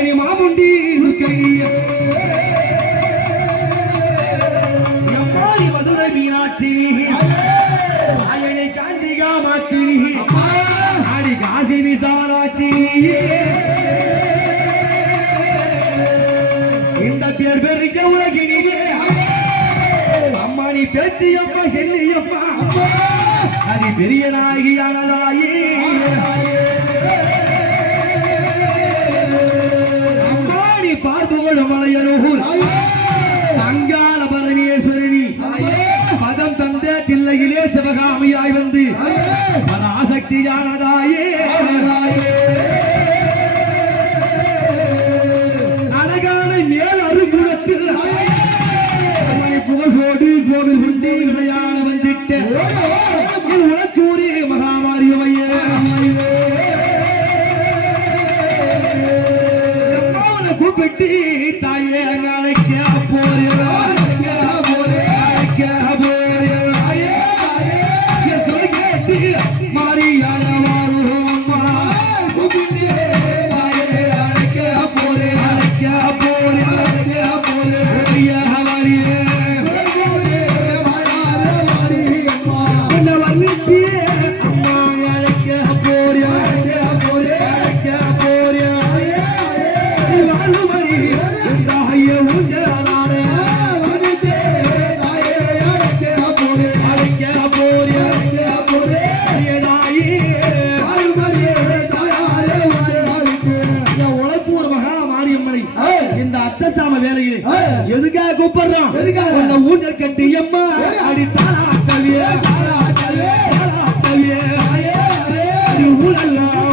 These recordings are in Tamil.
கரி மாமுண்டி எம்மாடி மதுரை மீனாட்சினி. ஆயனை காந்திகா மாத்தினி ஆடி காசி விசாலாட்சினி. இந்த பேர் பெருக்க உலகினிலே. அம்மானி பேத்தி அம்மா செல்லி அம்மா பெரியனாகியானதாயே பார்ப்புகழ் மலையனூர். அங்காள பரமேஸ்வரணி பதம் தந்த தில்லையிலே சிவகாமியாய் வந்து பராசக்தியானதாயே. அழகான மேல் அருகுணத்தில் புகழோடு கோவில் உண்டி விளையாட வந்திட்ட.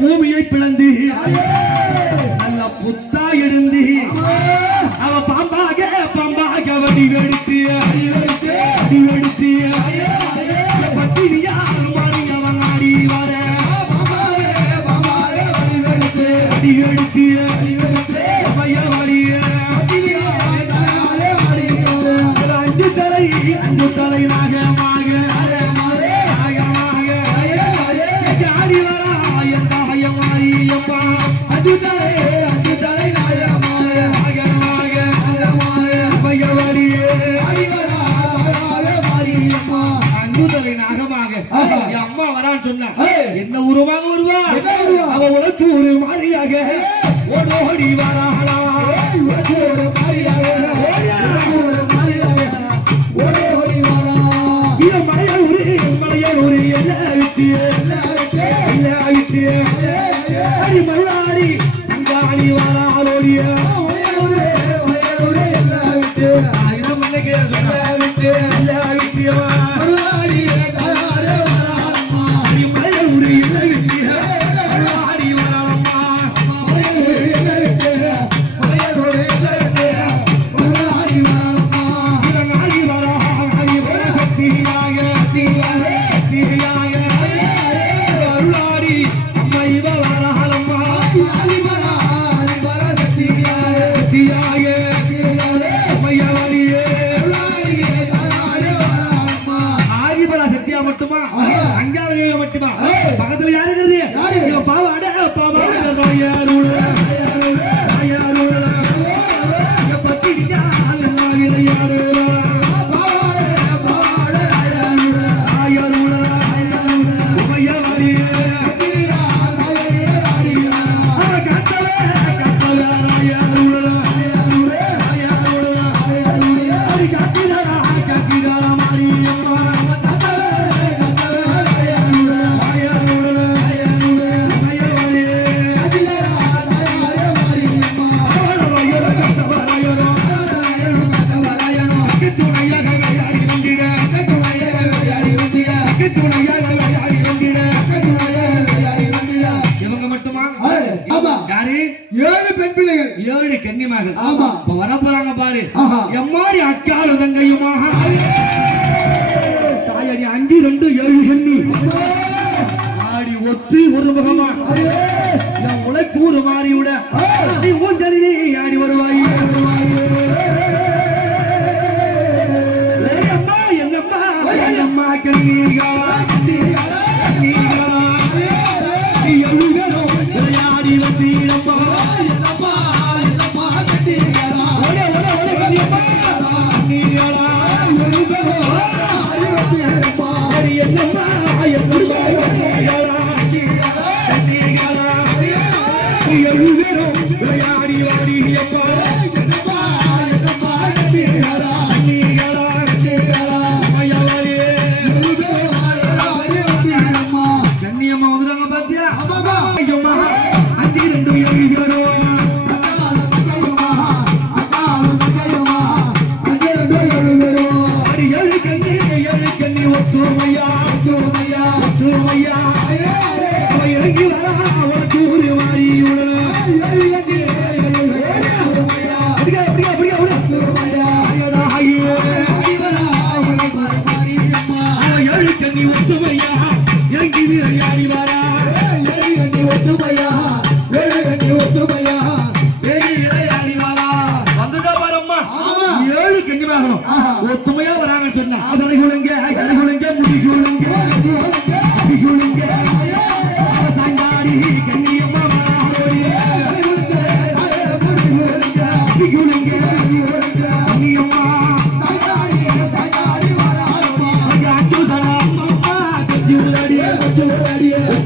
பூமியை பிளந்து நல்ல புத்தா எடுந்து அவ பாம்பாக பாம்பாக வடி வெடுத்து அடி வெடுத்து. பத்தினியால் மாறி அவன் ஆடி வர. அடி ஓடோடி வராளா மட்டுமா பக்கத்துல யாரு இருக்குது யாரு? யாரு? ஏழு பெண் பிள்ளைகள். ஏழு கன்னிமார்கள். ஆமா. இப்ப வர போறாங்க பாரு எம்மாடி அக்காலும் தங்கையுமாக தாயடி அஞ்சு ரெண்டு ஏழு கண்ணி ஆடி ஒத்து ஒரு முகமா. என் உழைக்கு ஒரு மாறி விட நீ ஊஞ்சலிலே ஆடி வருவாய். தூமையா தூமையா தூமையா இறங்கி வரா ஒரு தூரு மாறி இறங்கி விளையாடி வர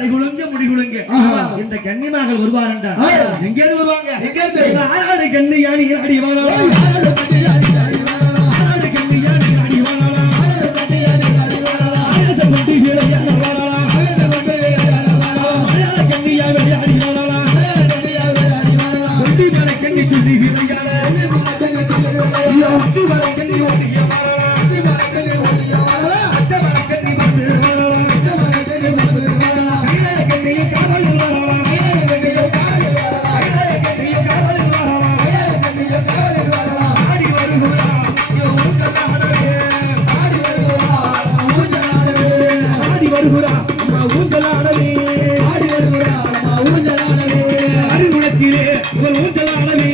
தலைகுலுங்க முடிகுலுங்க இந்த கன்னிமார்கள் வருவார் என்றார் எங்கேருந்து வருவாங்க? எங்கேருந்து? ஆறாறு வாழலாம். ஆறாறு கன்னியானி அடி வாழலாம். அரச பட்டி விளையாட வாழலாம். கன்னியா விளையாட ஜல அளவில்